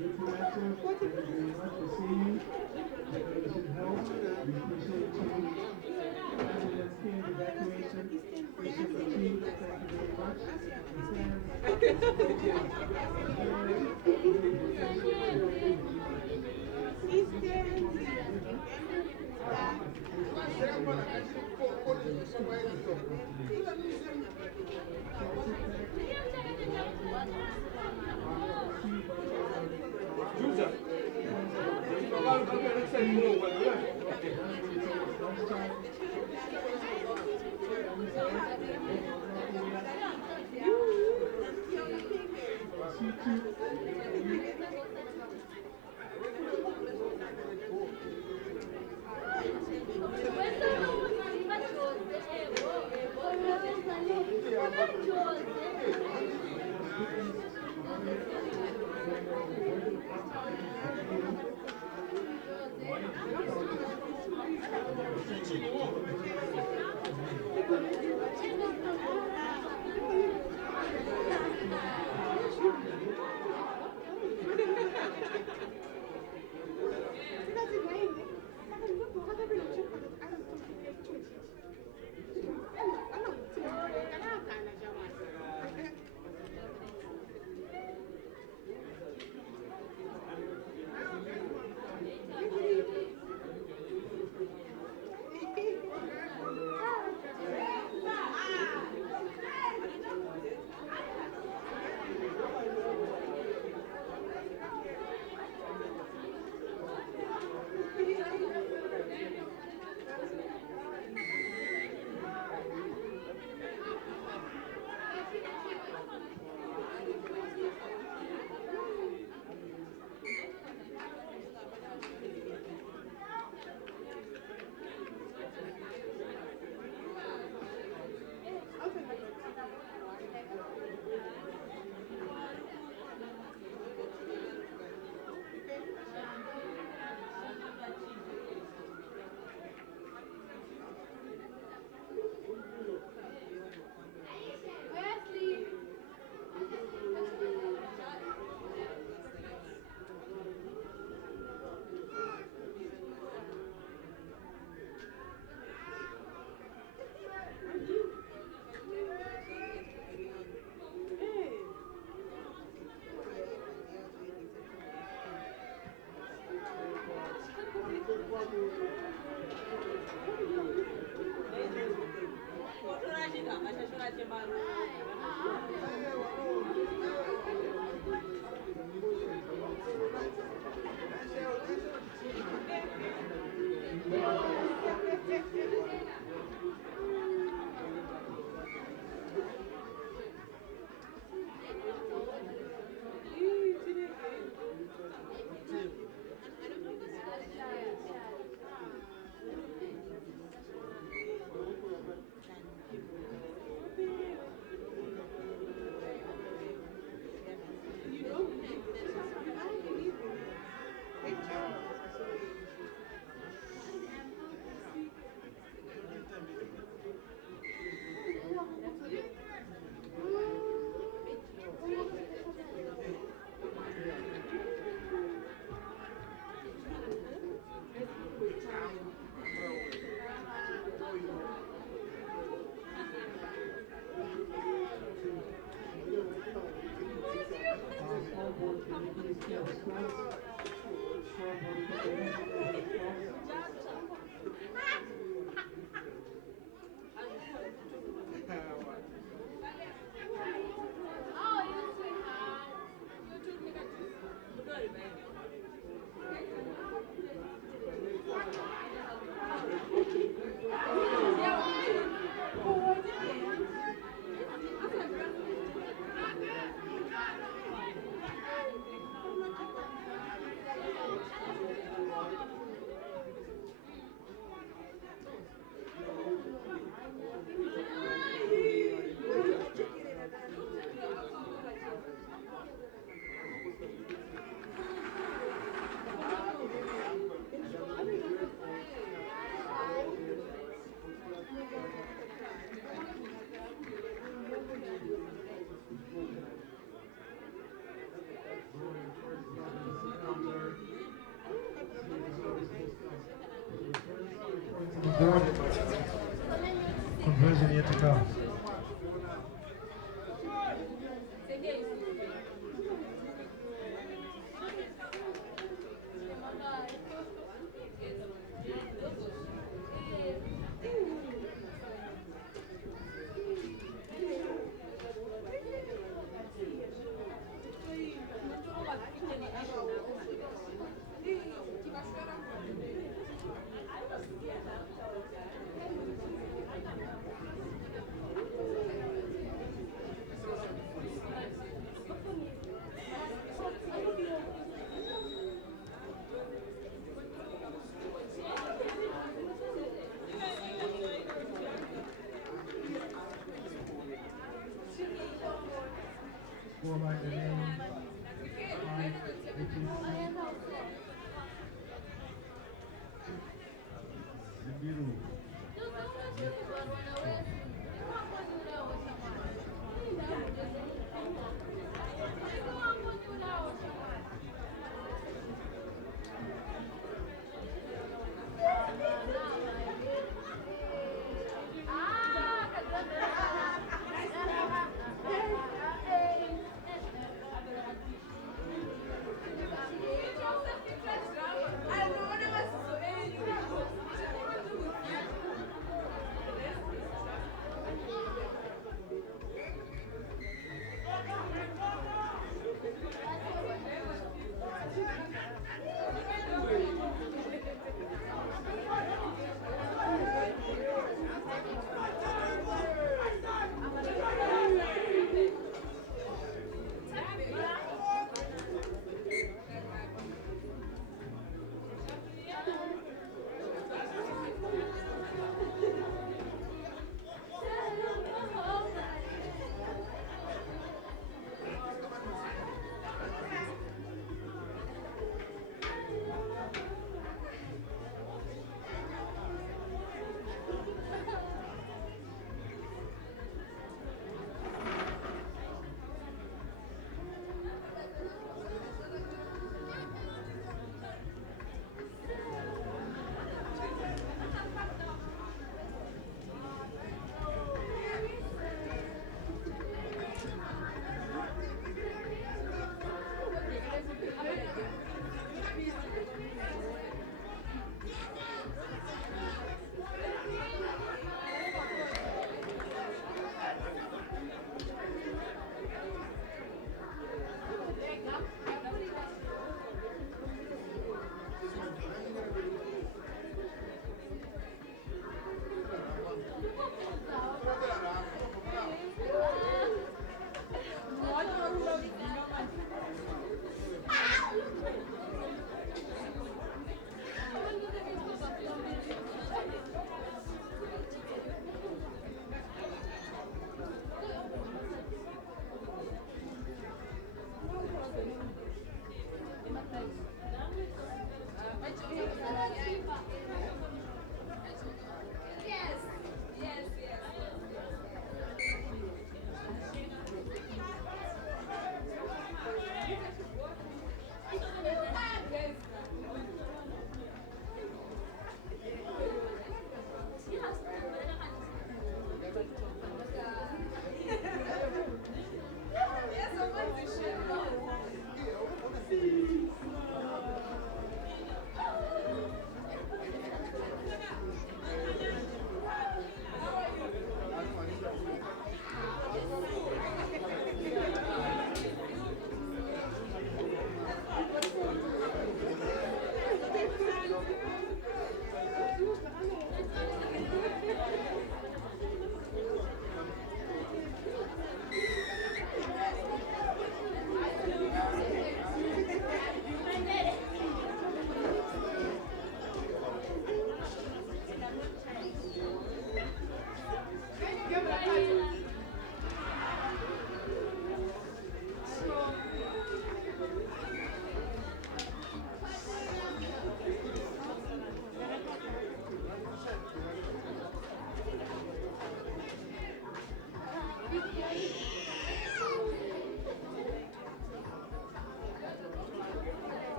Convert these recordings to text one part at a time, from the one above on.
Youth Director, thank you very much for seeing. Decoration help. We appreciate you. President's Candy Decoration. Appreciate the chief. Thank you very much. And Sam, converted. Conversion yet to come. Score by the name 5, which is Zimbiru.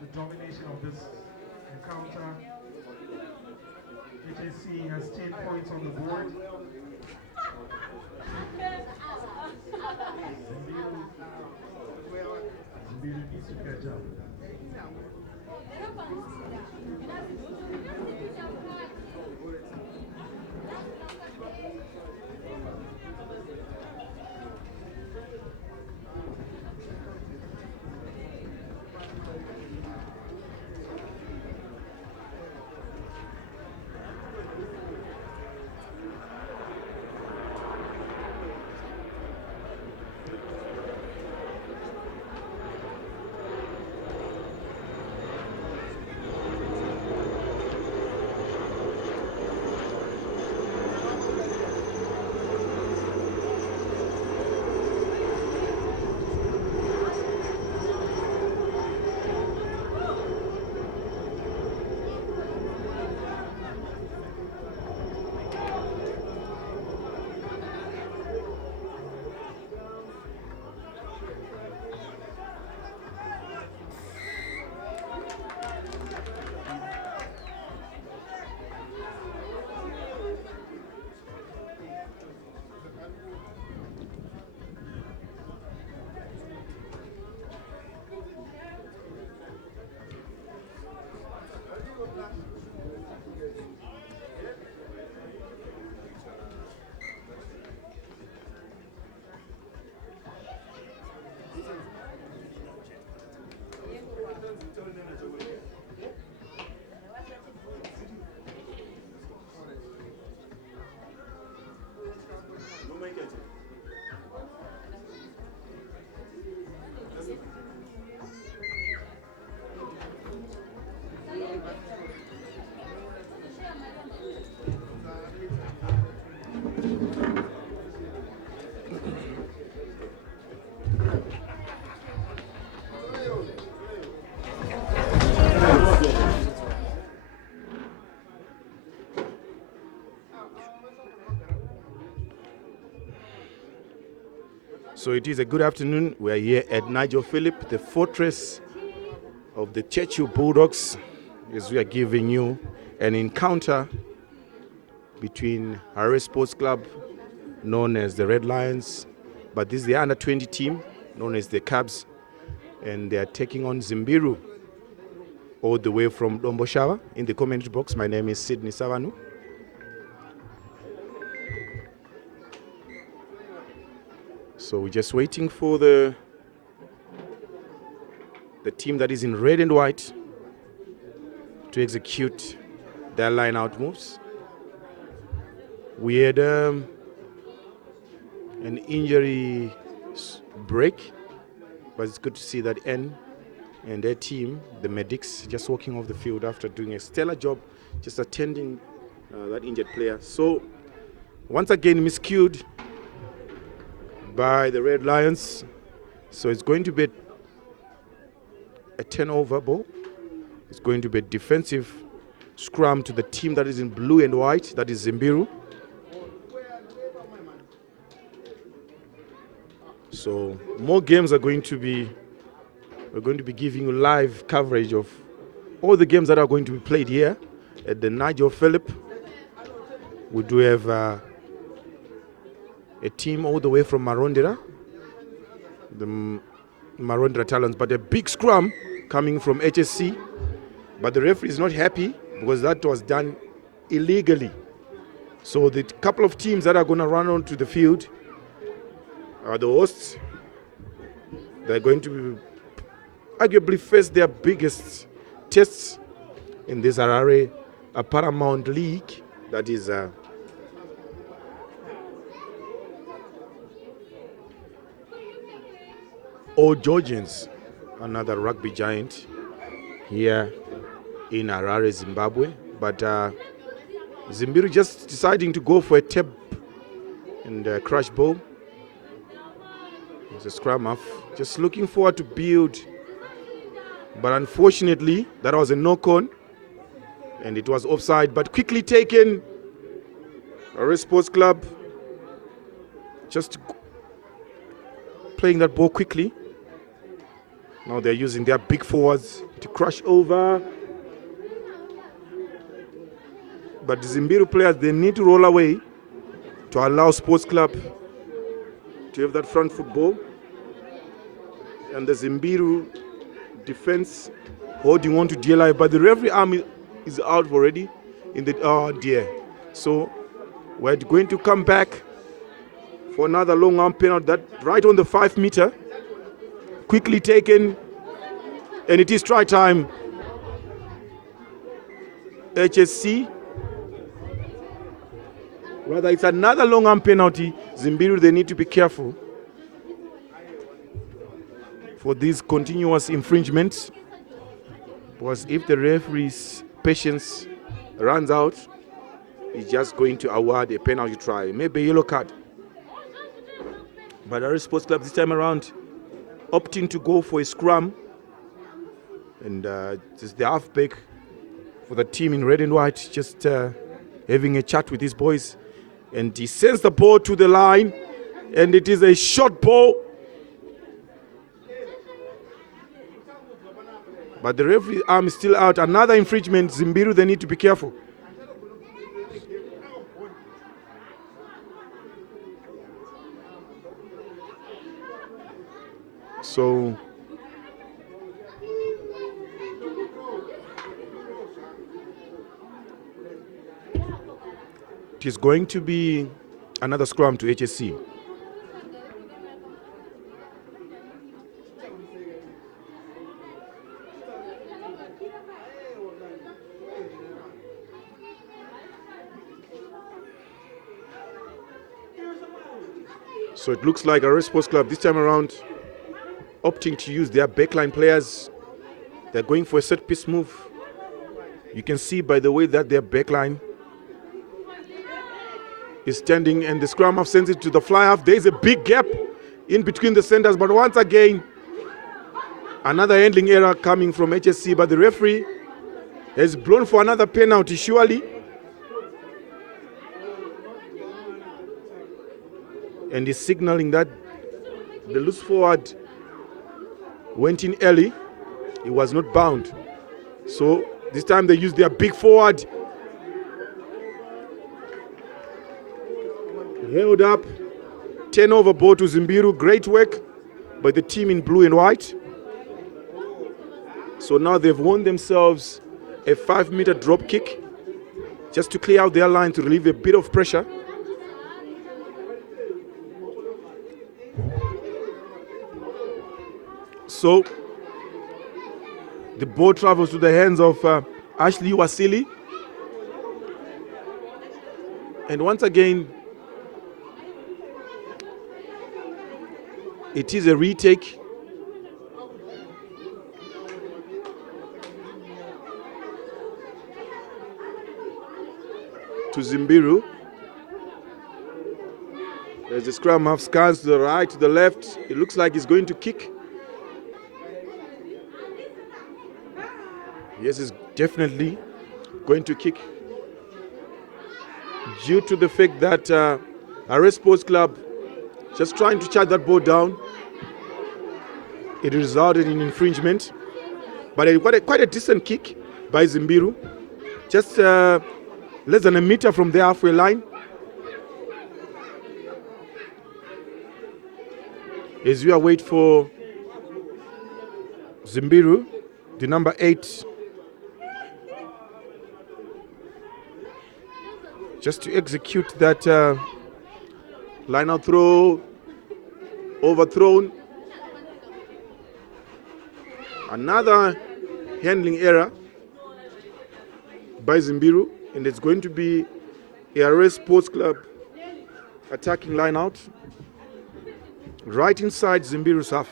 The domination of this encounter. HSC has 10 points on the board. Zimbiru needs to catch up. So it is a good afternoon. We are here at Nigel Phillip, the fortress of the Churchill Bulldogs, as we are giving you an encounter between Harare Sports Club, known as the Red Lions, but this is the under-20 team, known as the Cubs, and they are taking on Zimbiru, all the way from Lomboshawa. In the commentary box, my name is Sydney Savanu. So we're just waiting for the team that is in red and white to execute their line-out moves. We had an injury break, but it's good to see that N and their team, the medics, just walking off the field after doing a stellar job, just attending that injured player. So once again miscued by the Red Lions. So it's going to be a turnover ball. It's going to be a defensive scrum to the team that is in blue and white, that is Zimbiru. So more games are going to be, we're going to be giving you live coverage of all the games that are going to be played here at the Nigel Phillip. We do have a team all the way from Marondera, the Marondera Talons, but a big scrum coming from HSC. But the referee is not happy because that was done illegally. So the couple of teams that are going to run onto the field are the hosts. They're going to arguably face their biggest tests in this Harare Paramount League. That is Old Georgians, another rugby giant here in Harare, Zimbabwe. But Zimbiru just deciding to go for a tap and crash ball. It's a scrum half, just looking forward to build. But unfortunately, that was a knock-on, and it was offside, but quickly taken. Harare Sports Club just playing that ball quickly. Now they're using their big forwards to crash over. But the Zimbiru players, they need to roll away to allow Sports Club to have that front football. And the Zimbiru defense holding on to DLI, but the referee arm is out already in the, oh dear. So we're going to come back for another long arm penalty, that right on the 5 meter. Quickly taken, and it is try time. HSC. Rather, it's another long arm penalty. Zimbiru, they need to be careful for these continuous infringements, because if the referee's patience runs out, he's just going to award a penalty try, maybe a yellow card. But Harare Sports Club this time around opting to go for a scrum, and just the halfback for the team in red and white just having a chat with his boys, and he sends the ball to the line, and it is a short ball. But the referee arm is still out. Another infringement. Zimbiru, they need to be careful. So it is going to be another scrum to HSC. So it looks like Harare Sports Club this time around opting to use their backline players. They're going for a set piece move. You can see by the way that their backline is standing, and the scrum half sends it to the fly half. There is a big gap in between the centers, but once again, another handling error coming from HSC, but the referee has blown for another penalty, surely. And is signaling that the loose forward went in early. He was not bound. So this time they used their big forward. Held up. Turnover ball to Zimbiru. Great work by the team in blue and white. So now they've won themselves a 5 meter drop kick just to clear out their line to relieve a bit of pressure. So the ball travels to the hands of Ashley Wasili. And once again, it is a retake. To Zimbiru. There's the scrum half, scans to the right, to the left. It looks like he's going to kick. Yes, he's definitely going to kick. Due to the fact that Harare Sports Club just trying to charge that ball down. It resulted in infringement, but quite a decent kick by Zimbiru. Just less than a meter from the halfway line. As we await for Zimbiru, the number 8, just to execute that line out throw, overthrown. Another handling error by Zimbiru, and it's going to be Harare Sports Club attacking line out right inside Zimbiru's half.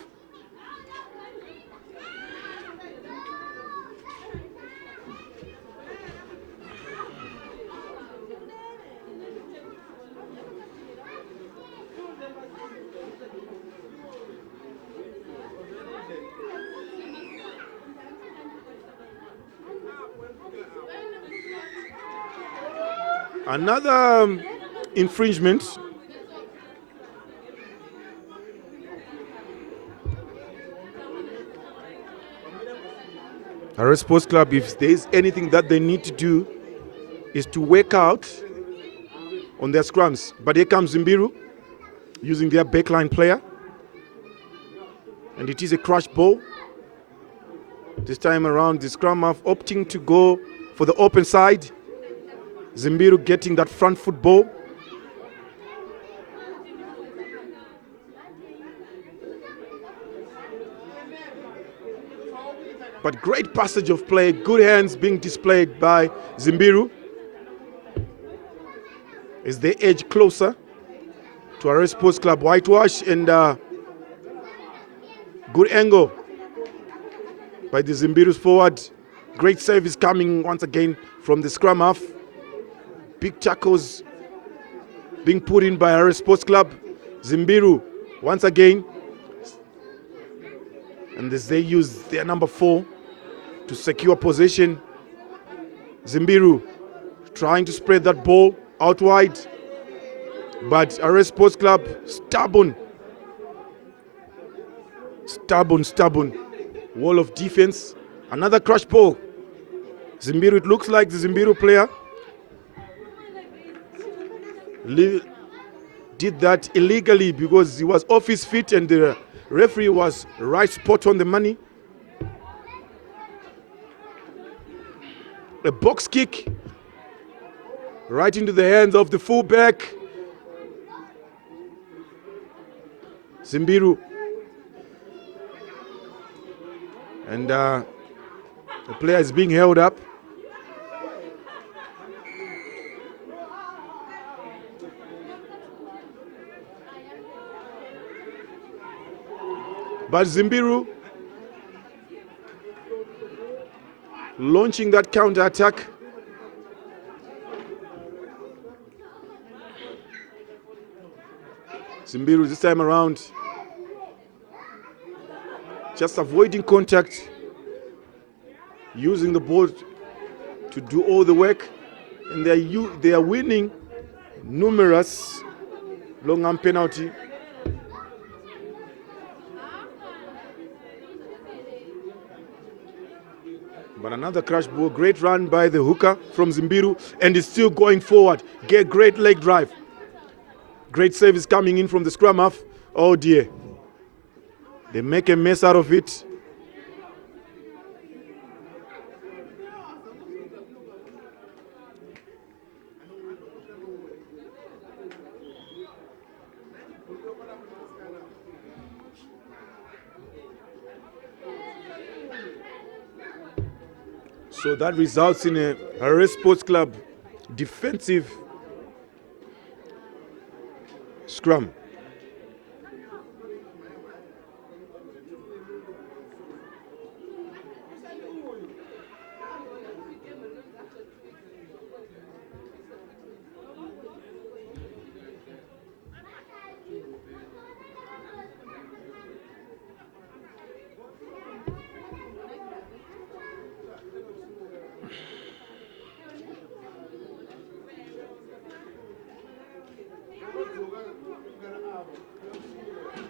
Another infringement. Harare Sports Club, if there is anything that they need to do, is to work out on their scrums. But here comes Zimbiru using their backline player. And it is a crash ball. This time around, the scrum half opting to go for the open side. Zimbiru getting that front foot ball. But great passage of play, good hands being displayed by Zimbiru as they edge closer to Harare Sports Club whitewash, and good angle by the Zimbiru's forward. Great service coming once again from the scrum half. Big tackles being put in by Harare Sports Club. Zimbiru once again, and as they use their number 4 to secure possession. Zimbiru trying to spread that ball out wide, but Harare Sports Club stubborn wall of defense. Another crash ball. Zimbiru, it looks like the Zimbiru player did that illegally because he was off his feet and the referee was right spot on the money. A box kick right into the hands of the fullback. Zimbiru. And the player is being held up. But Zimbiru launching that counter attack. Zimbiru this time around just avoiding contact, using the ball to do all the work, and they are winning numerous long arm penalty. But another crash ball, great run by the hooker from Zimbiru, and is still going forward. Get great leg drive. Great service coming in from the scrum half. Oh dear. They make a mess out of it. So that results in a Harare Sports Club defensive scrum.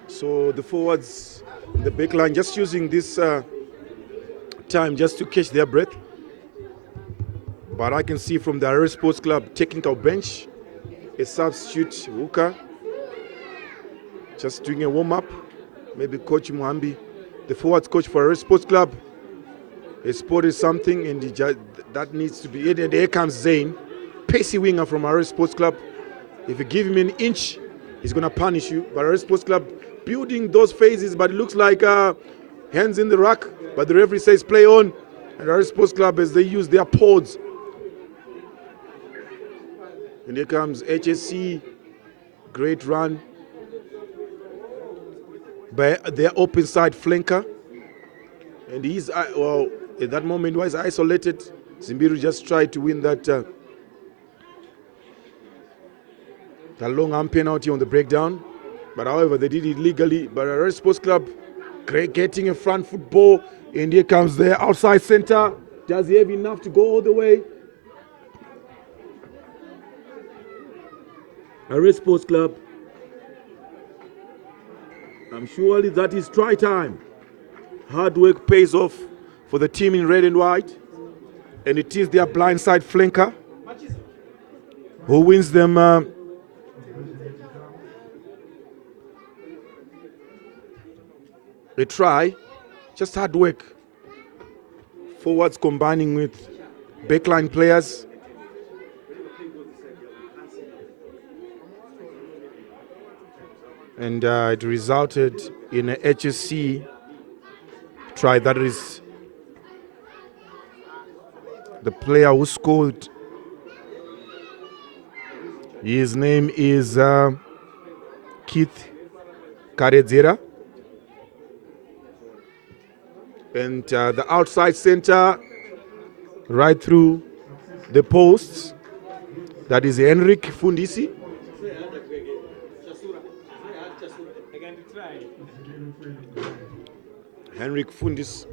So the forwards, the back line, just using this time just to catch their breath. But I can see from the Harare Sports Club technical bench, a substitute hooker, just doing a warm-up. Maybe Coach Muhambi, the forwards coach for Harare Sports Club, has spotted something, and that needs to be it. And here comes Zain, pacey winger from Harare Sports Club. If you give him an inch, he's going to punish you. But Harare Sports Club building those phases, but it looks like hands in the rack. But the referee says play on. And Harare Sports Club, as they use their pods. And here comes HSC, great run by their open side flanker. And he's, well, at that moment, was isolated. Zimbiru just tried to win that long arm penalty on the breakdown. But however, they did it legally. But Harare Sports Club, great getting a front football. And here comes the outside center. Does he have enough to go all the way? Harare Sports Club. I'm sure that is try time. Hard work pays off for the team in red and white. And it is their blindside flanker who wins them a try. Just hard work. Forwards combining with backline players. And it resulted in a HSC try. That is the player who scored. His name is Keith Karedzera. And the outside center, right through the posts, that is Henrik Fundisi. Henrik Fundis,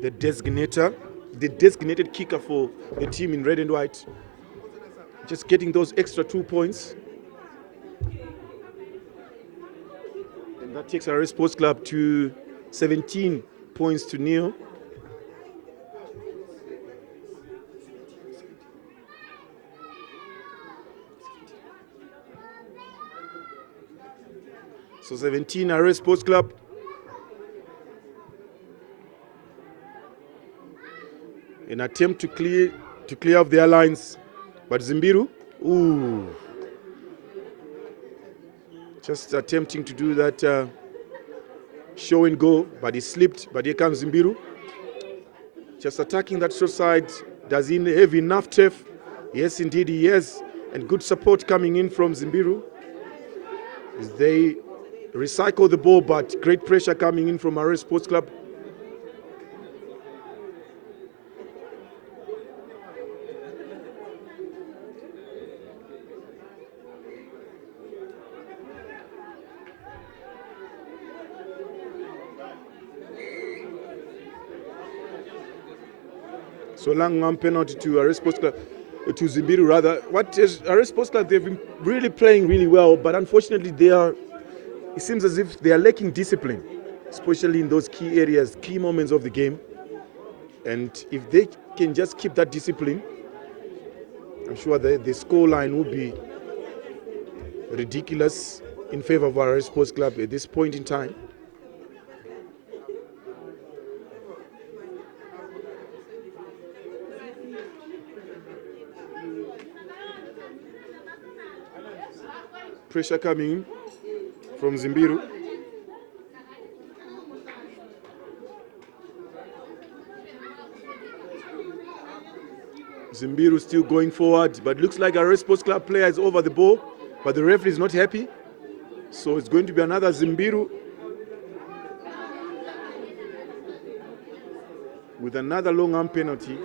the designated kicker for the team in red and white. Just getting those extra 2 points. And that takes our Sports Club to 17 points to nil. So 17 Harare Sports Club. An attempt to clear off their lines, but Zimbiru, just attempting to do that show and go, but he slipped. But here comes Zimbiru, just attacking that short side. Does he have enough turf? Yes, indeed he has, and good support coming in from Zimbiru as they recycle the ball, but great pressure coming in from Harare Sports Club. So long penalty to Harare Sports Club, to Zimbiru rather. What is Harare Sports Club? They've been really playing really well, but unfortunately it seems as if they are lacking discipline, especially in those key areas, key moments of the game. And if they can just keep that discipline, I'm sure the scoreline will be ridiculous in favor of Harare Sports Club at this point in time. Pressure coming in from Zimbiru. Zimbiru still going forward, but looks like our Sports Club player is over the ball, but the referee is not happy. So it's going to be another Zimbiru with another long arm penalty.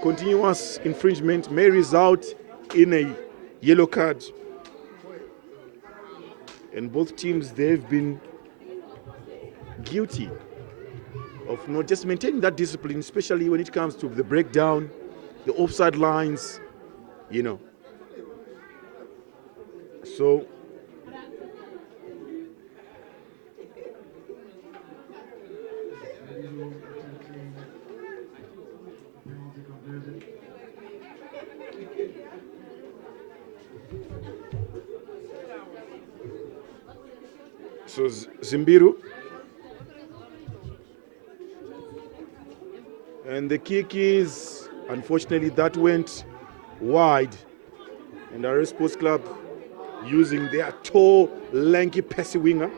Continuous infringement may result in a yellow card. And both teams, they've been guilty of not just maintaining that discipline, especially when it comes to the breakdown, the offside lines, you know. So So Zimbiru. And the kick is, unfortunately, that went wide. And Harare Sports Club using their tall, lanky, passy winger.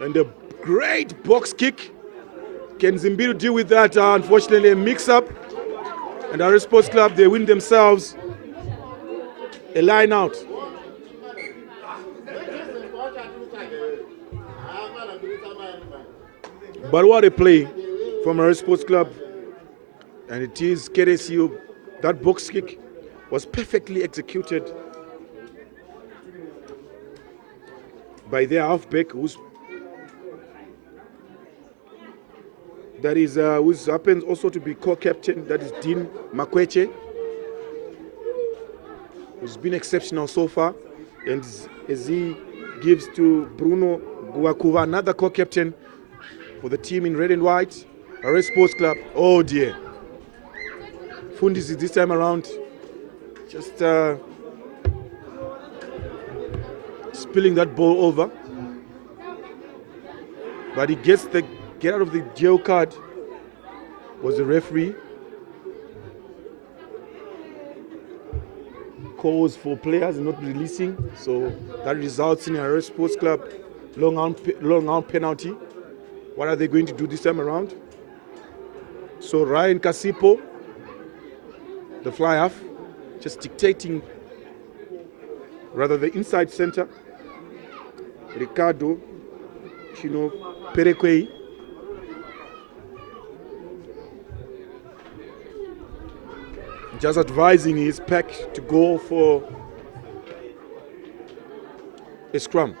And a great box kick. Can Zimbiru deal with that? Unfortunately, a mix-up. And Harare Sports Club, they win themselves a line out. But what a play from Harare Sports Club. And it is KDCU. That box kick was perfectly executed by their halfback, who happens also to be co-captain. That is Dean Makweche, who's been exceptional so far. And as he gives to Bruno Guakuva, another co-captain for the team in red and white, Harare Sports Club. Oh dear. Fundis this time around just spilling that ball over. But he gets the get out of the jail card was the referee. Calls for players not releasing, so that results in a Harare Sports Club long out penalty. What are they going to do this time around? So Ryan Kasipo, the fly half, just dictating, rather the inside center, Ricardo Chino Perekwei. Just advising his pack to go for a scrum.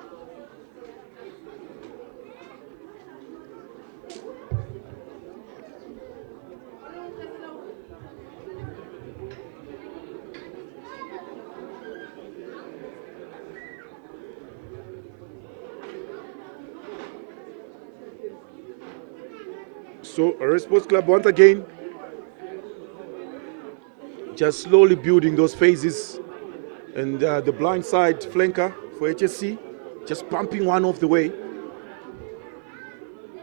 So Harare Sports Club once again just slowly building those phases, and the blind side flanker for HSC just pumping one off the way.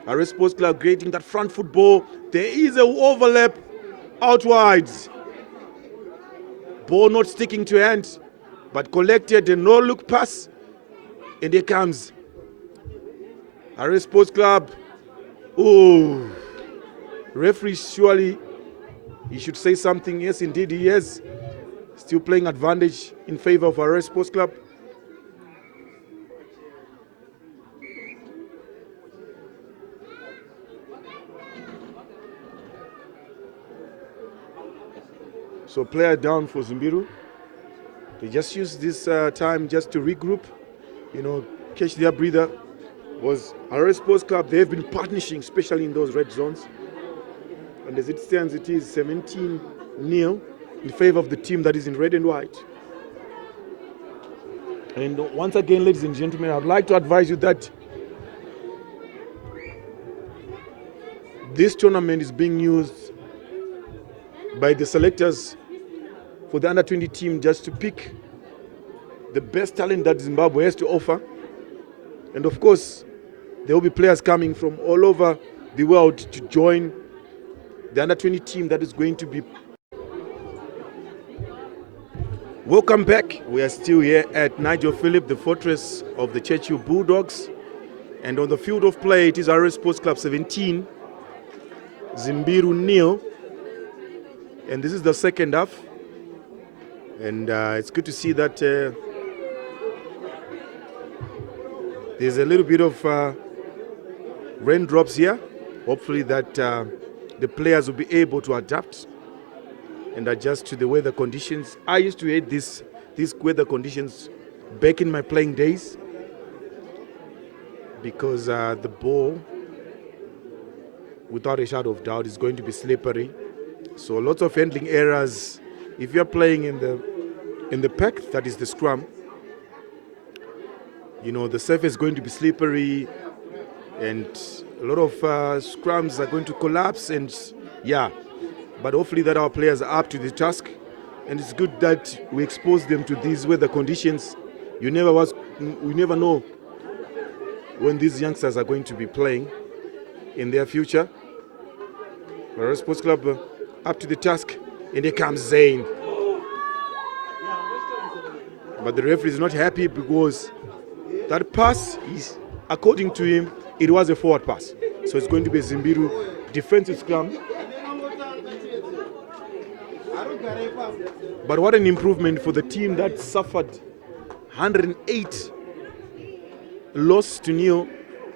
Harare Sports Club creating that front football. There is an overlap out wide. Ball not sticking to hand, but collected, a no-look pass, and here comes Harare Sports Club. Oh, referee, surely he should say something. Yes, indeed he is. Still playing advantage in favor of Harare Sports Club. So player down for Zimbiru. They just use this time just to regroup, catch their breather. Was Harare Sports Club, they've been partnering, especially in those red zones. And as it stands, it is 17-0 in favor of the team that is in red and white. And once again, ladies and gentlemen, I'd like to advise you that this tournament is being used by the selectors for the under-20 team just to pick the best talent that Zimbabwe has to offer. And of course, there will be players coming from all over the world to join the under-20 team that is going to be. Welcome back. We are still here at Nigel Phillip, the fortress of the Churchill Bulldogs. And on the field of play, it is Harare Sports Club 17, Zimbiru 0. And this is the second half. And it's good to see that there's a little bit of raindrops here. Hopefully that the players will be able to adapt and adjust to the weather conditions. I used to hate these weather conditions back in my playing days because the ball, without a shadow of doubt, is going to be slippery. So lots of handling errors. If you're playing in the pack, that is the scrum, the surface is going to be slippery, and a lot of scrums are going to collapse, and but hopefully that our players are up to the task, and it's good that we expose them to these weather conditions You never know when these youngsters are going to be playing in their future. Harare Sports Club up to the task, and here comes Zain. But the referee is not happy because that pass is, according to him, it was a forward pass. So it's going to be a Zimbiru defensive scrum. But what an improvement for the team that suffered 108 loss to nil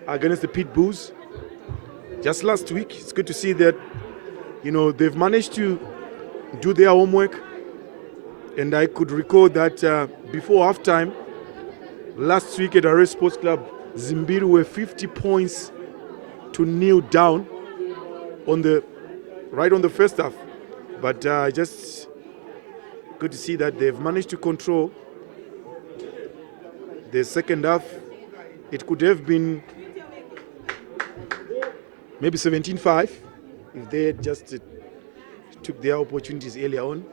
against the Pit Bulls just last week. It's good to see that, they've managed to do their homework. And I could recall that before halftime, last week at Harare Sports Club, Zimbiru were 50 points to nil down right on the first half. But just good to see that they've managed to control the second half. It could have been maybe 17-5 if they had just took their opportunities earlier on.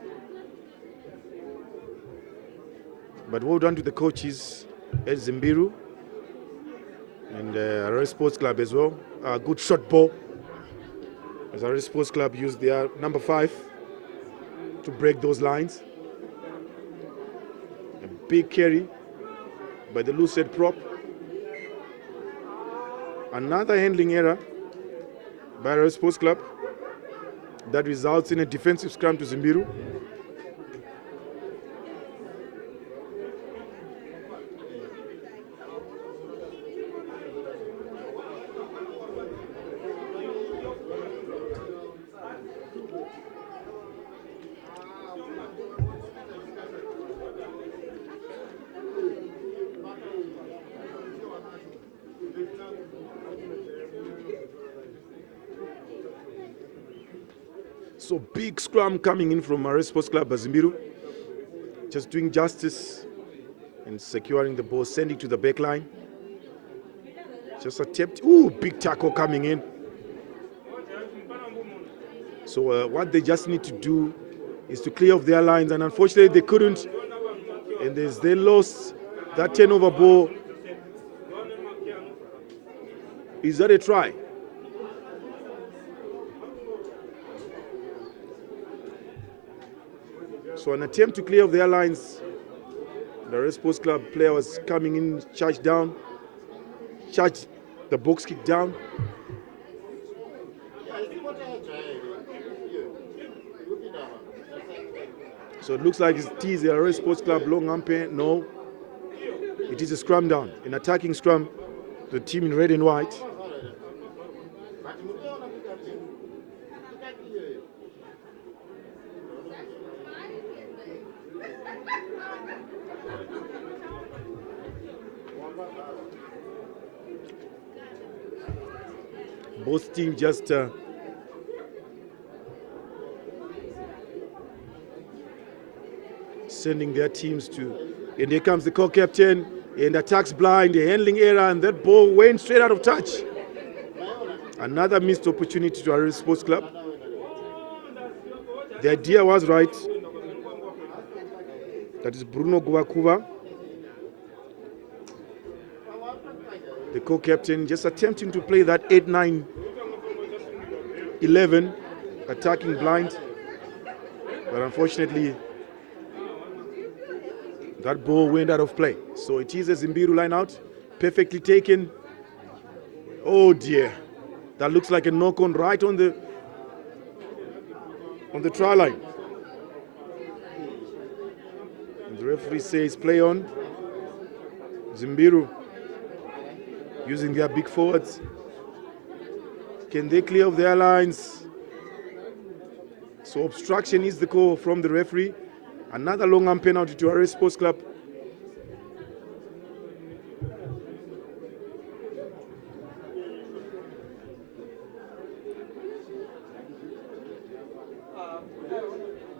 But well done to the coaches at Zimbiru and Harare Sports Club as well. Good shot ball, as Harare Sports Club used their number 5 to break those lines. A big carry by the loose head prop. Another handling error by Harare Sports Club that results in a defensive scrum to Zimbiru. So big scrum coming in from Harare Sports Club Zimbiru, just doing justice and securing the ball, sending to the back line. Just attempt, big tackle coming in. So what they just need to do is to clear off their lines, and unfortunately they couldn't. And as they lost that turnover ball, is that a try? So an attempt to clear off their lines. The Harare Sports Club player was coming in, charged the box kick down. So it looks like it is the Harare Sports Club long umpire. No, it is a scrum down, an attacking scrum. The team in red and white. Both teams just sending their teams to, and here comes the co-captain and attacks blind, a handling error, and that ball went straight out of touch. Another missed opportunity to Harare Sports Club. The idea was right. That is Bruno Guakuva, the co-captain, just attempting to play that 8-9-11, attacking blind. But unfortunately, that ball went out of play. So it is a Zimbiru line out, perfectly taken. Oh dear, that looks like a knock-on right on the try line. And the referee says play on. Zimbiru using their big forwards. Can they clear off their lines? So obstruction is the call from the referee. Another long arm penalty to Harare Sports Club.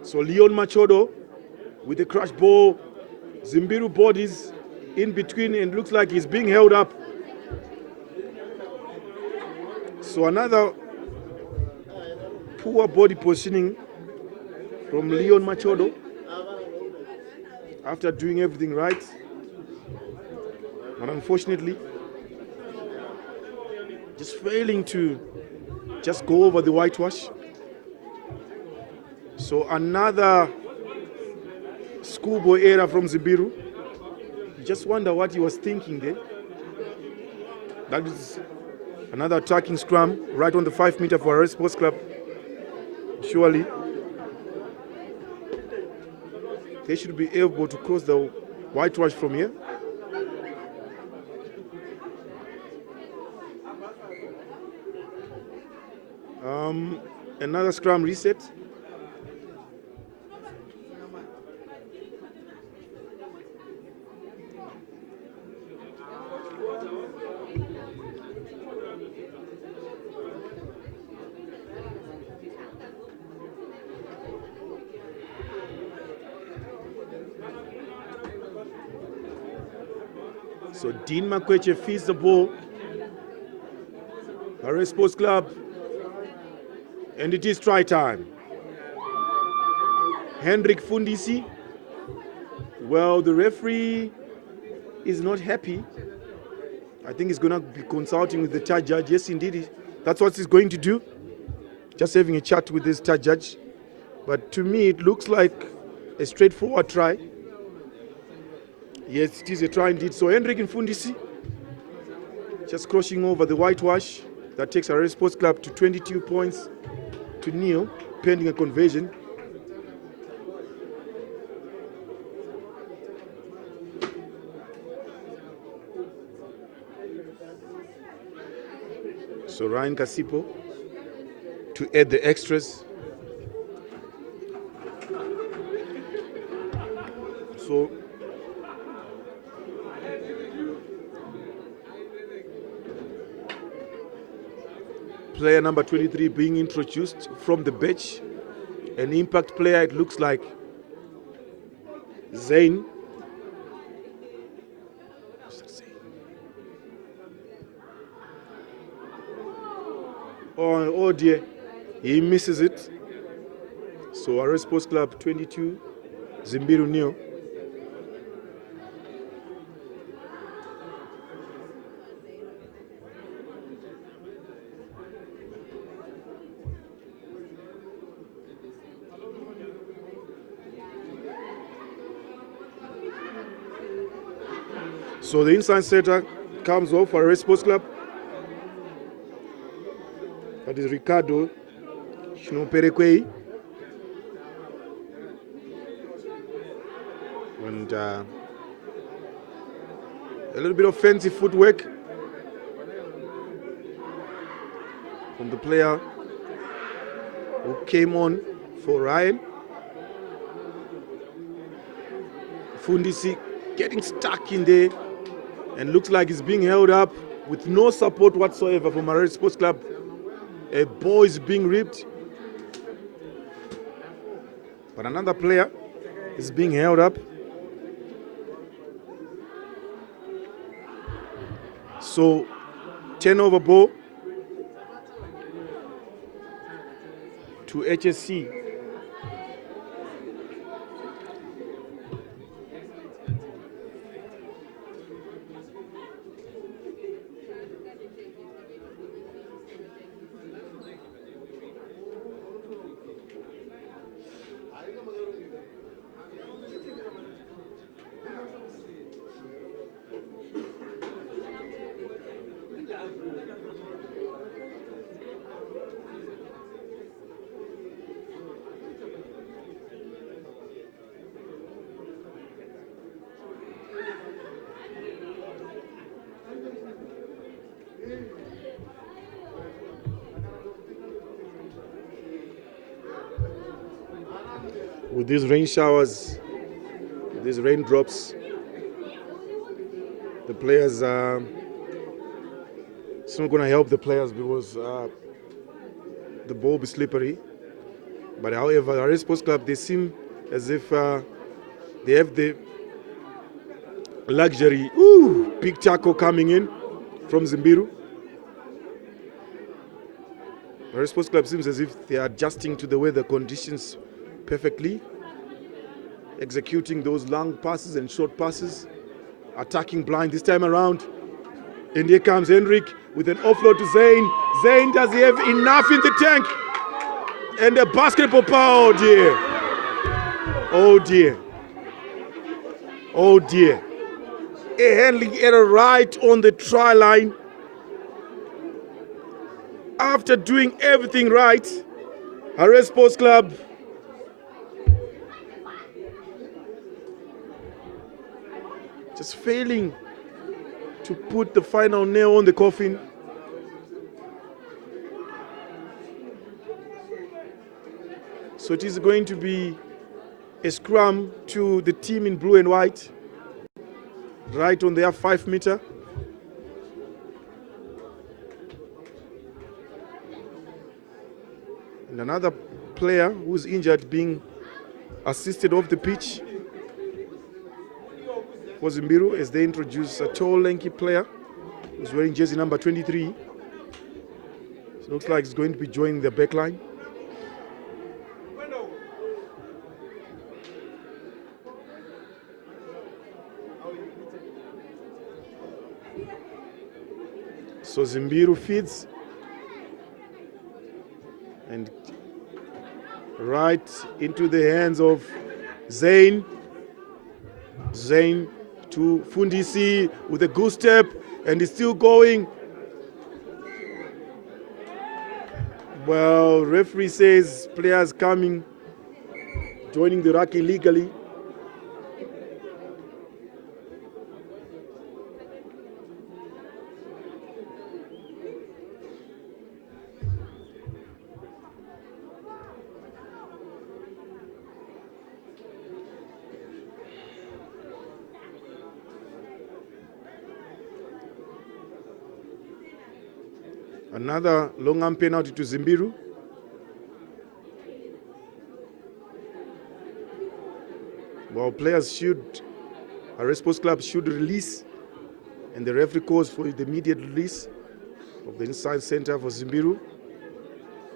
So Leon Machodo with the crash ball. Zimbiru bodies in between and looks like he's being held up. So another poor body positioning from Leon Machodo after doing everything right. But unfortunately, just failing to just go over the whitewash. So another schoolboy error from Zimbiru. You just wonder what he was thinking there. That is another attacking scrum right on the 5 meter for Harare Sports Club. Surely they should be able to cross the whitewash from here. Another scrum reset. So Dean Makweche feeds the ball. Harare Sports Club. And it is try time. Hendrik Fundisi. Well, the referee is not happy. I think he's going to be consulting with the third judge. Yes, indeed. That's what he's going to do. Just having a chat with this third judge. But to me, it looks like a straightforward try. Yes, it is a try indeed. So Hendrik Fundisi just crossing over the whitewash. That takes Harare Sports Club to 22 points to nil, pending a conversion. So Ryan Kasipo to add the extras. So player number 23 being introduced from the bench. An impact player, it looks like Zain. Oh dear, he misses it. So Harare Sports Club 22, Zimbiru nil. So the inside setter comes off for Harare Sports Club. That is Ricardo Shinoperekwei. And a little bit of fancy footwork from the player who came on for Ryan. Fundisi getting stuck in there and looks like he's being held up with no support whatsoever from Harare Sports Club. A ball is being ripped. But another player is being held up. So, turnover ball to HSC. With these rain showers, with these raindrops, the players, it's not going to help the players because the ball will be slippery. But however, Harare Sports Club, they seem as if they have the luxury. Ooh, big tackle coming in from Zimbiru. Harare Sports Club seems as if they are adjusting to the weather conditions perfectly, executing those long passes and short passes. attacking blind this time around. And here comes Henrik with an offload to Zane. Zane, does he have enough in the tank? And a basketball power, oh dear. Oh dear. Oh dear. A handling error right on the try line. After doing everything right, Harare Sports Club just failing to put the final nail on the coffin. So it is going to be a scrum to the team in blue and white, right on their 5 meter. And another player who's injured being assisted off the pitch for Zimbiru as they introduce a tall, lanky player who's wearing jersey number 23. So it looks like he's going to be joining the back line. So Zimbiru feeds and right into the hands of Zane. Zane to Fundisi with a good step, and he's still going. Well, referee says players coming, joining the ruck illegally. Another long arm penalty to Zimbiru. Well, players should, Harare Sports Club should release, and the referee calls for the immediate release of the inside center for Zimbiru.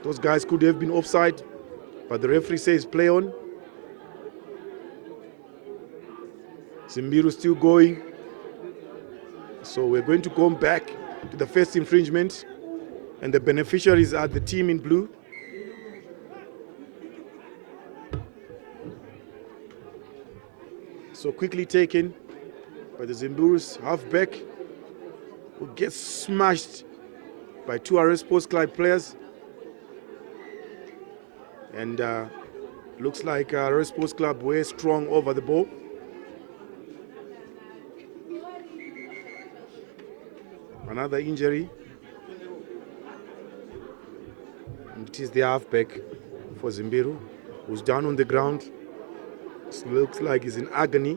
Those guys could have been offside, but the referee says play on. Zimbiru still going. So we're going to go back to the first infringement, and the beneficiaries are the team in blue. So quickly taken by the Zimbiru's halfback, who gets smashed by two Harare Sports Club players. And looks like Harare Sports Club were strong over the ball. Another injury. And it is the halfback for Zimbiru, who's down on the ground. It looks like he's in agony.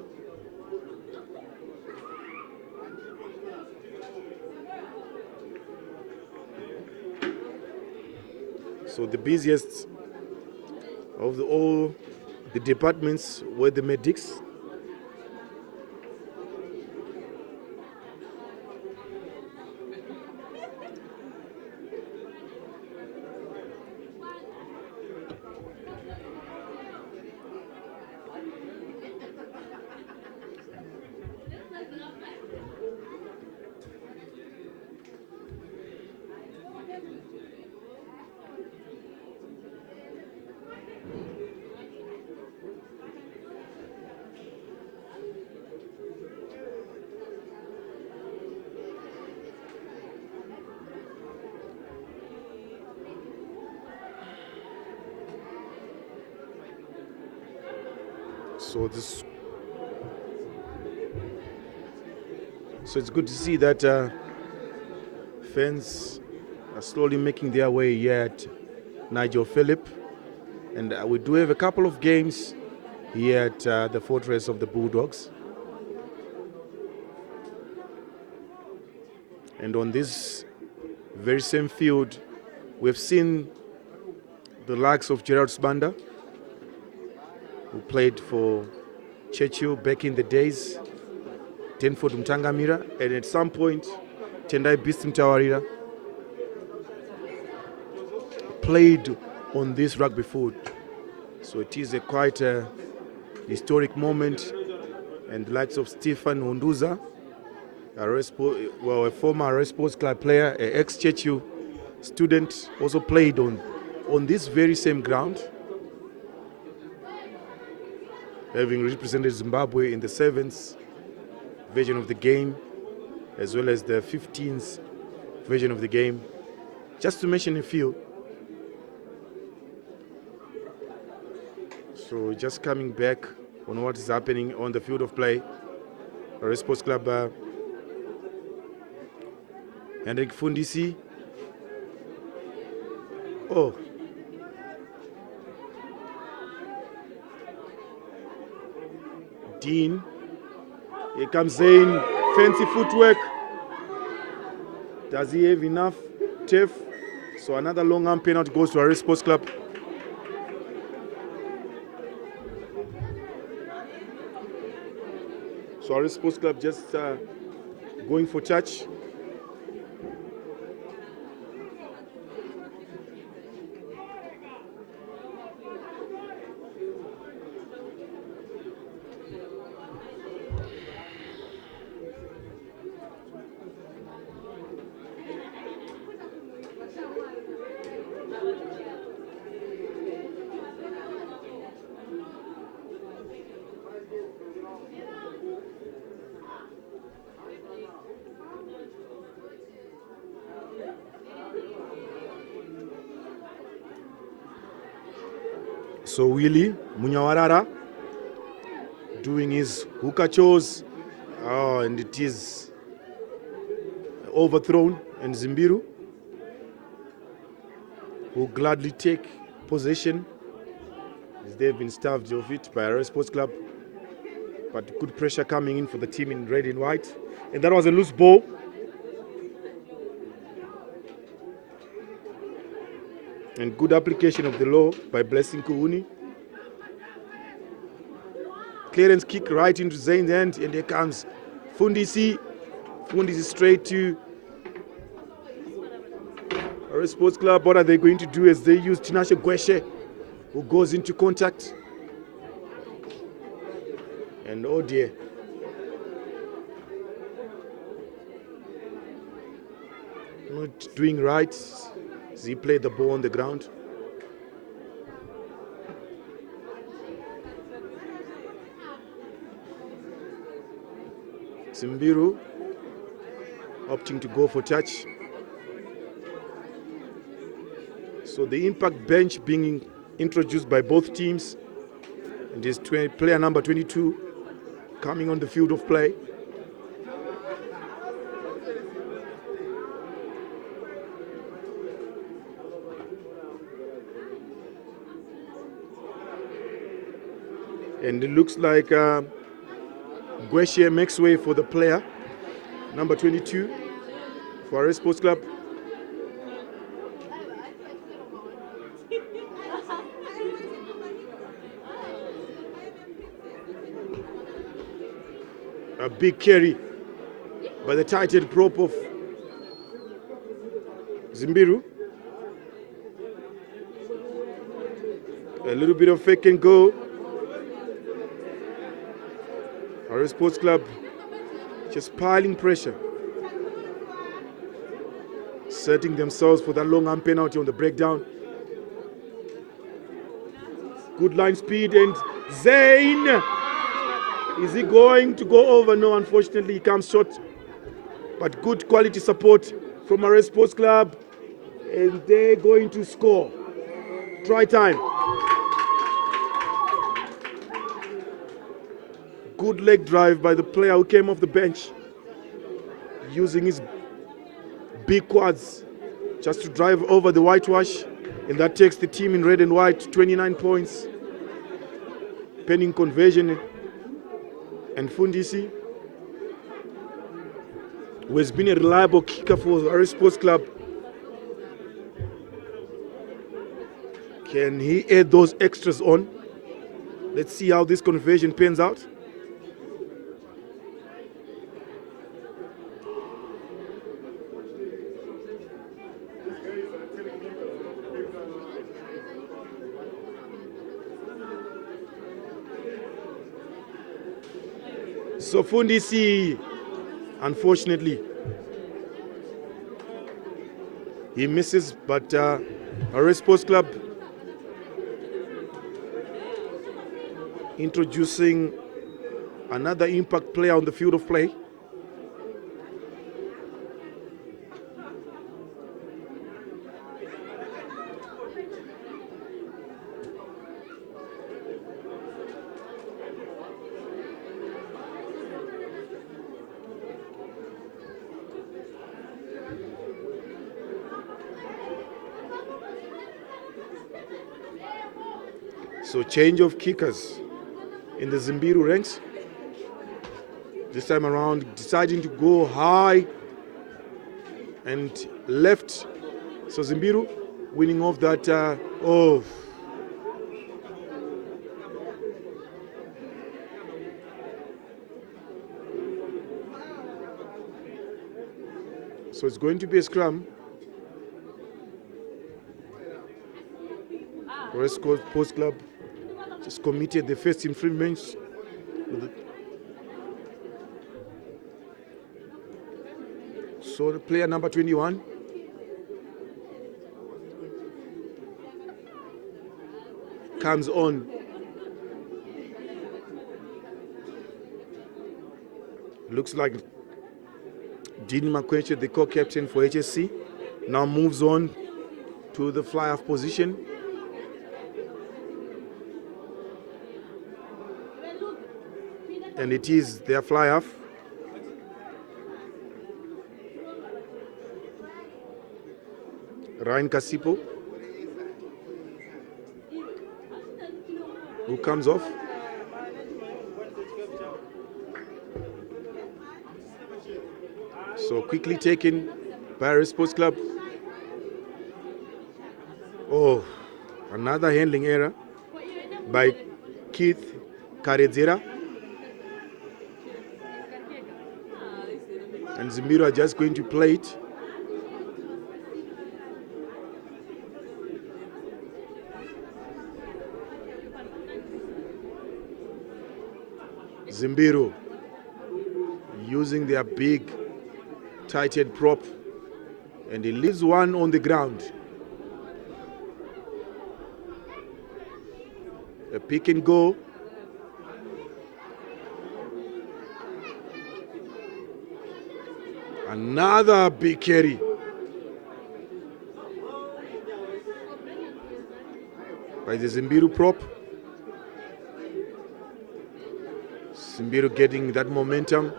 So the busiest of all the departments were the medics. So it's good to see that fans are slowly making their way here at Nigel Phillip, and we do have a couple of games here at the fortress of the Bulldogs. And on this very same field, we've seen the likes of Gerard Sbanda, who played for Churchill back in the days, Tenford Mtangamira, and at some point, Tendai Beast Mtawarira played on this rugby field. So it is quite a historic moment and the likes of Stefan Hunduza, a former Harare Sports Club player, an ex-Chechu student, also played on this very same ground, having represented Zimbabwe in the 7th version of the game, as well as the 15th version of the game, just to mention a few. So just coming back on what is happening on the field of play. Harare Sports Club, Hendrik Fundisi. Oh. Dean. Here comes Zayn. Fancy footwork. Does he have enough turf? So another long arm penalty goes to Harare Sports Club. So Harare Sports Club just going for touch. So Willie Munyawarara doing his hookah chores. Oh, and it is overthrown, and Zimbiru will gladly take possession as they've been starved of it by Harare Sports Club. But good pressure coming in for the team in red and white. And that was a loose ball. And good application of the law by Blessing Kuhuni. Clearance kick right into Zayn's hand, and here comes Fundisi. Fundisi straight to Harare Sports Club. What are they going to do as they use Tinashe Gweshe, who goes into contact? And oh dear. Not doing right. He played the ball on the ground. Zimbiru opting to go for touch. So the impact bench being introduced by both teams. And this player number 22 coming on the field of play. And it looks like Gweshe makes way for the player, number 22, for Harare Sports Club. A big carry by the tighted prop of Zimbiru. A little bit of fake and go. Harare Sports Club just piling pressure, setting themselves for that long arm penalty on the breakdown. Good line speed, and Zayn, is he going to go over? No, unfortunately he comes short, but good quality support from Harare Sports Club, and they're going to score. Try time. Good leg drive by the player who came off the bench, using his big quads just to drive over the whitewash, and that takes the team in red and white 29 points. Pending conversion, and Fundisi, who has been a reliable kicker for Harare Sports Club, can he add those extras on? Let's see how this conversion pans out. So Fundisi, unfortunately, he misses, but Harare Sports Club introducing another impact player on the field of play. So change of kickers in the Zimbiru ranks. This time around, deciding to go high and left. So Zimbiru winning off that. So it's going to be a scrum. West Coast Post Club just committed the first infringement. So the player number 21 comes on. Looks like Dean Makweche, the co-captain for HSC, now moves on to the fly-off position. And it is their fly-off. Ryan Kasipo, who comes off. So quickly taken by Harare Sports Club. Oh, another handling error by Keith Karedzera. And Zimbiru are just going to play it. Zimbiru using their big tight head prop, and he leaves one on the ground. A pick and go. Another big carry. By the Zimbiru prop. Zimbiru getting that momentum.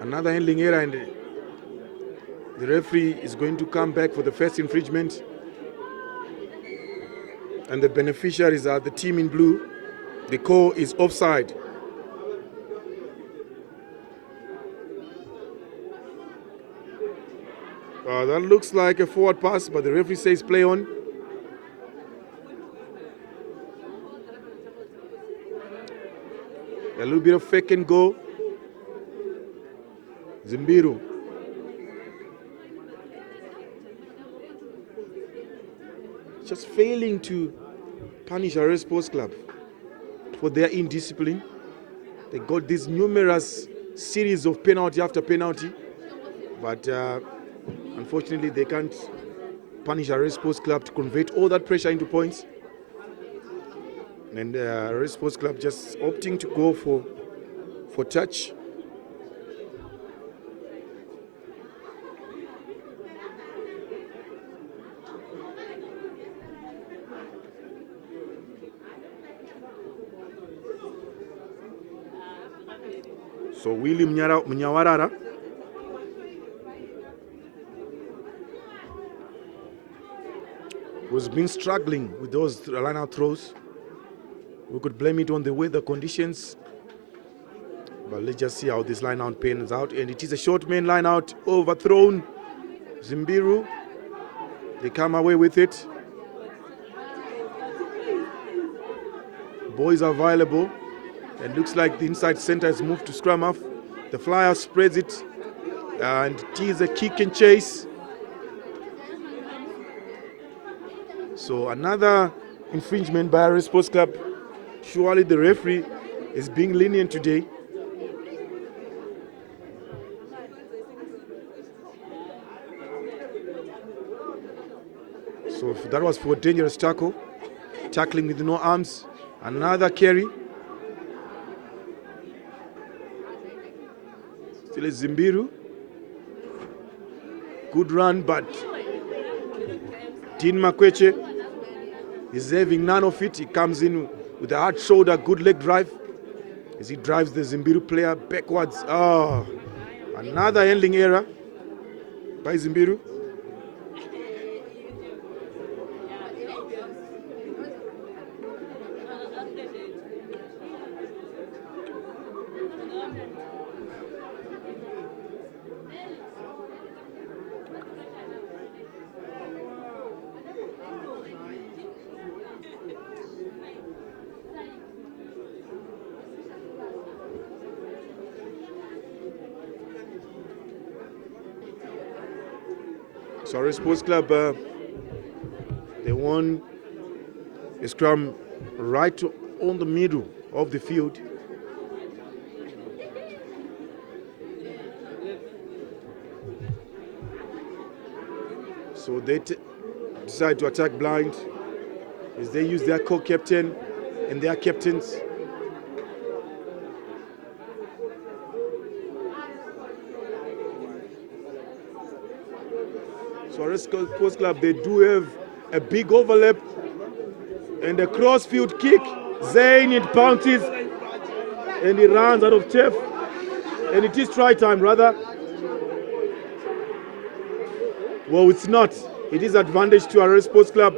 Another handling error, and the referee is going to come back for the first infringement. And the beneficiaries are the team in blue. The call is offside. That looks like a forward pass, but the referee says play on. A little bit of fake and go. Zimbiru. Just failing to punish Harare Sports Club for their indiscipline. They got this numerous series of penalty after penalty, but unfortunately they can't punish Harare Sports Club to convert all that pressure into points. And Harare Sports Club just opting to go for touch. So William Munyawarara who's been struggling with those line-out throws. We could blame it on the weather conditions, but let's just see how this line-out pans out. And it is a short man line-out, overthrown. Zimbiru, they come away with it. Boys are available. It looks like the inside center has moved to scrum half. The flyer spreads it, and it is a kick and chase. So another infringement by Harare Sports Club. Surely the referee is being lenient today. So that was for a dangerous tackle. Tackling with no arms. Another carry. Still is Zimbiru. Good run, but Dean Makweche is having none of it. He comes in with a hard shoulder, good leg drive as he drives the Zimbiru player backwards. Oh, another handling error by Zimbiru. Harare Sports Club, they won a scrum right on the middle of the field. So they decide to attack blind as they use their co-captain and their captains. So Harare Sports Club, they do have a big overlap and a cross-field kick. Zayn, it bounces and he runs out of turf. And it is try time, rather. Well, it's not. It is advantage to Harare Sports Club.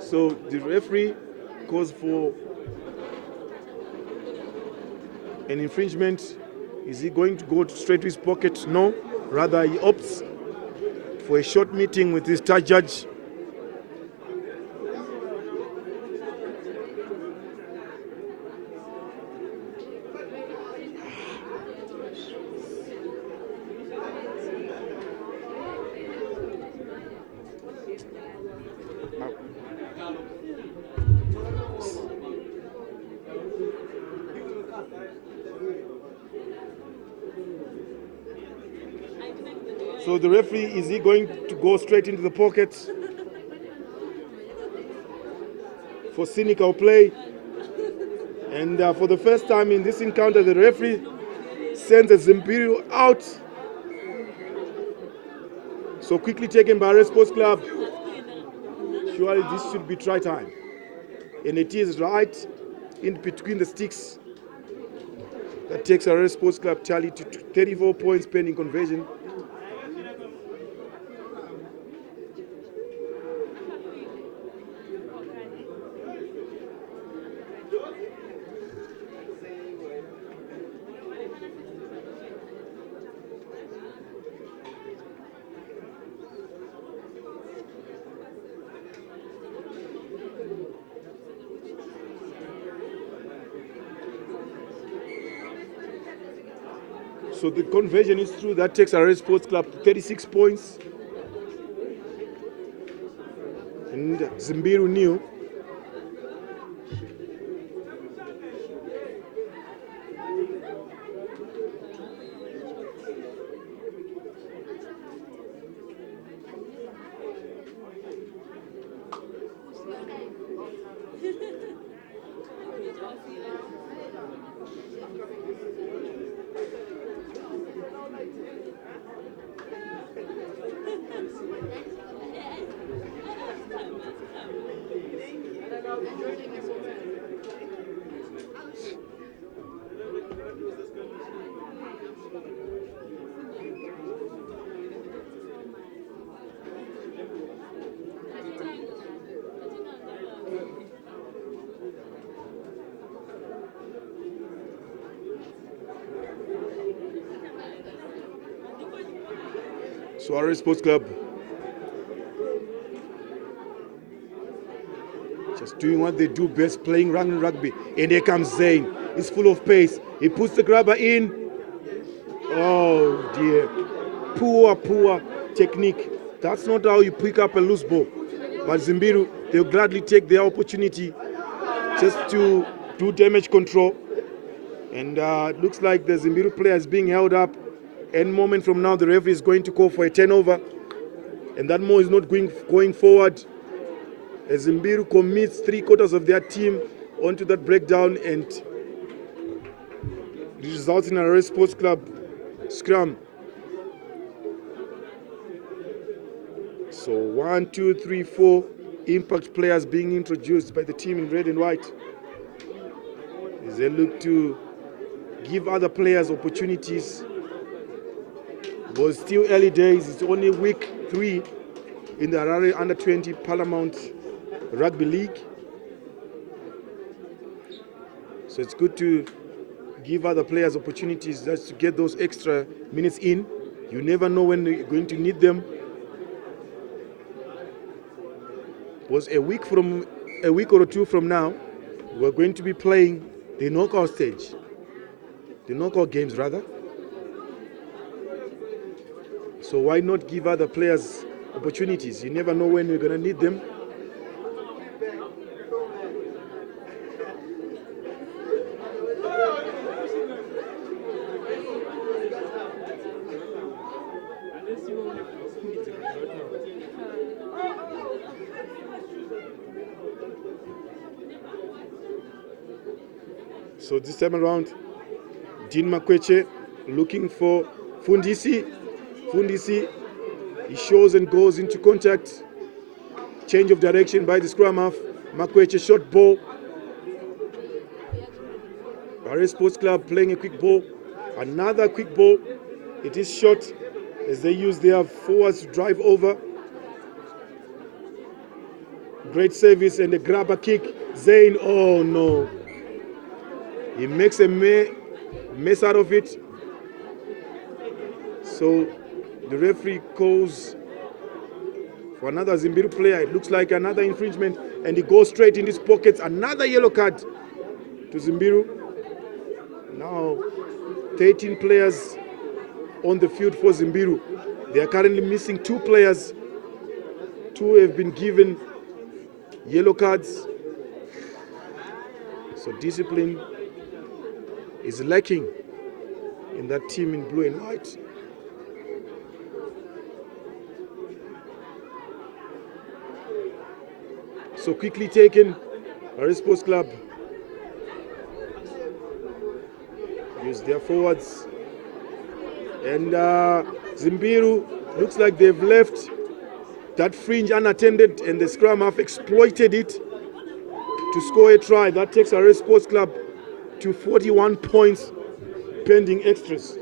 So the referee calls for an infringement. Is he going to go straight to his pocket? No. Rather, he opts for a short meeting with his star judge. So the referee, is he going to go straight into the pocket for cynical play? And for the first time in this encounter, the referee sends a Zimbiru out. So quickly taken by Harare Sports Club. Surely this should be try time. And it is right in between the sticks. That takes Harare Sports Club tally to 34 points pending conversion. So the conversion is through. That takes Harare Sports Club to 36 points. And Zimbiru knew. So Harare Sports Club just doing what they do best, playing rugby. And here comes Zayn. He's full of pace. He puts the grabber in. Oh dear. poor technique. That's not how you pick up a loose ball. But Zimbiru, they'll gladly take their opportunity just to do damage control. And it looks like the Zimbiru player is being held up. Any moment from now, the referee is going to call for a turnover. And that more is not going forward. As Zimbiru commits 3/4 of their team onto that breakdown, and it results in a Harare Sports Club scrum. So 1, 2, 3, 4 impact players being introduced by the team in red and white as they look to give other players opportunities. It was still early days. It's only week 3 in the Harare Under-20 Paramount Rugby League. So it's good to give other players opportunities just to get those extra minutes in. You never know when you're going to need them. It was a week or two from now, we're going to be playing the knockout stage. The knockout games rather. So why not give other players opportunities? You never know when you're going to need them. So this time around, Dean Makweche looking for Fundisi. Fundisi, he shows and goes into contact. Change of direction by the scrum half. Makweche short ball. Harare Sports Club playing a quick ball. Another quick ball. It is short as they use their forwards to drive over. Great service and a grabber kick. Zain, oh no. He makes a mess out of it. So the referee calls for another Zimbiru player. It looks like another infringement, and he goes straight in his pockets. Another yellow card to Zimbiru. Now 13 players on the field for Zimbiru. They are currently missing 2 players. 2 have been given yellow cards. So discipline is lacking in that team in blue and white. So quickly taken, Harare Sports Club use their forwards. And Zimbiru looks like they've left that fringe unattended, and the scrum half exploited it to score a try. That takes Harare Sports Club to 41 points pending extras.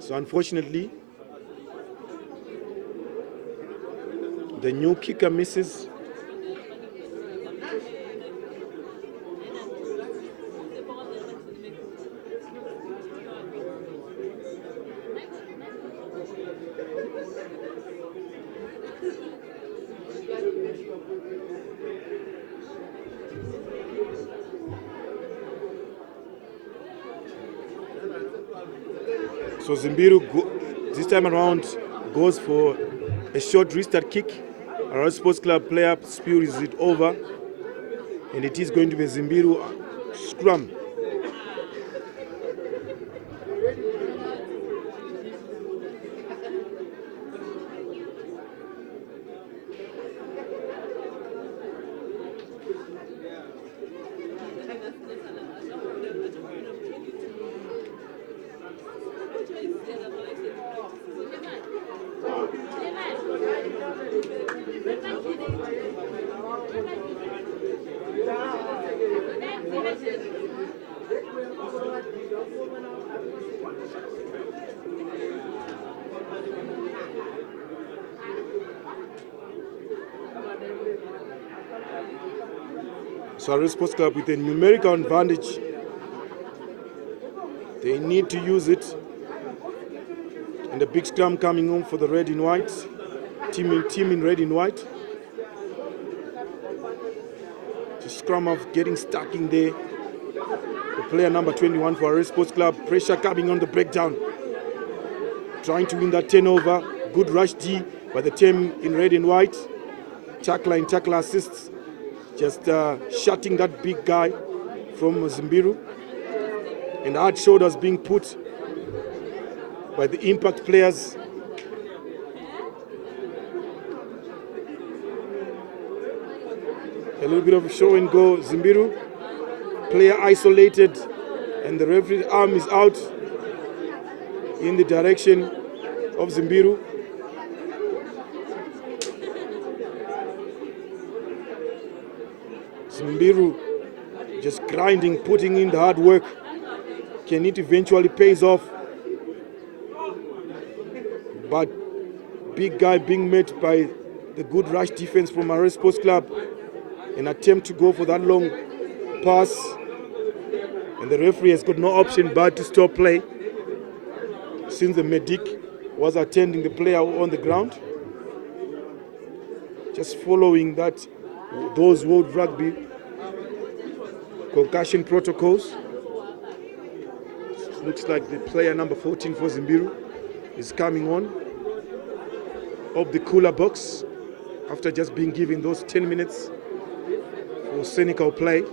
So unfortunately, the new kicker misses. So Zimbiru, this time around, goes for a short restart kick. Harare Sports Club player spews it over, and it is going to be a Zimbiru scrum. So Harare Sports Club with a numerical advantage. They need to use it. And the big scrum coming on for the red and white. Team in red and white. Just scrum of getting stuck in there. The player number 21 for Harare Sports Club. Pressure coming on the breakdown. Trying to win that turnover. Good rush D by the team in red and white. Tackler assists. Just shutting that big guy from Zimbiru. And hard shoulders being put by the impact players. A little bit of show and go. Zimbiru, player isolated, and the referee's arm is out in the direction of Zimbiru. Zimbiru just grinding, putting in the hard work. Can it eventually pays off? But big guy being met by the good rush defense from Harare Sports Club. An attempt to go for that long pass. And the referee has got no option but to stop play, since the medic was attending the player on the ground. Just following those World Rugby concussion protocols. Looks like the player number 14 for Zimbiru is coming on of the cooler box after just being given those 10 minutes for cynical play.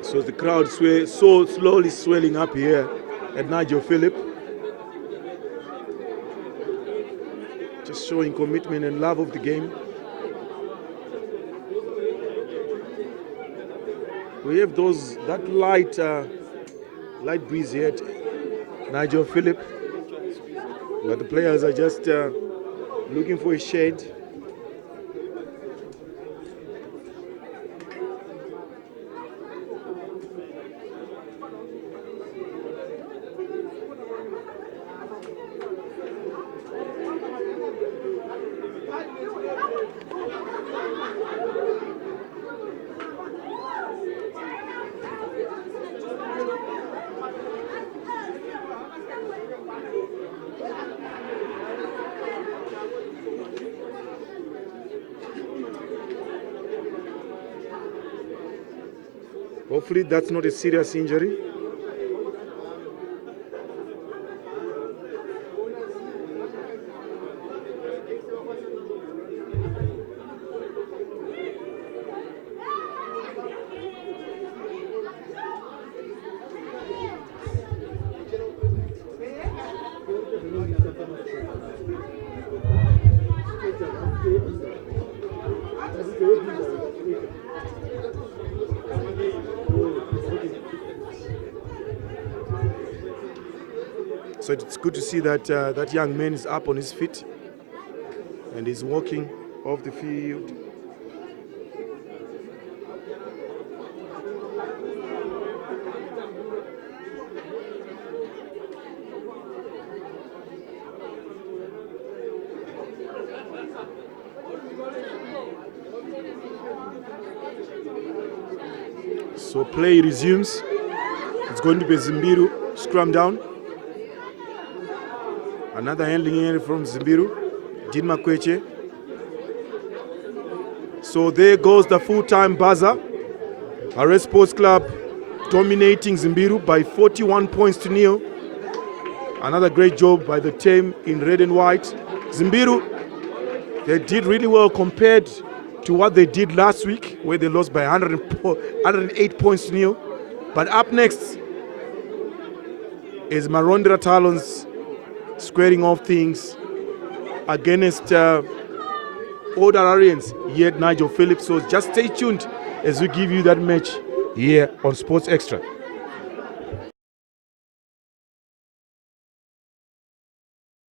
So the crowd so slowly swelling up here at Nigel Phillip. Just showing commitment and love of the game. We have that light breeze here at Nigel Phillip, where the players are just looking for a shade. Hopefully that's not a serious injury. So it's good to see that that young man is up on his feet and is walking off the field. So play resumes. It's going to be Zimbiru scrum down. Another handling area from Zimbiru, Dean Makweche. So there goes the full-time buzzer. Harare Sports Club dominating Zimbiru by 41 points to nil. Another great job by the team in red and white. Zimbiru, they did really well compared to what they did last week, where they lost by 108 points to nil. But up next is Marondera Talons squaring off things against Old Hararians here at Nigel Phillips. So just stay tuned as we give you that match here on Sports Extra.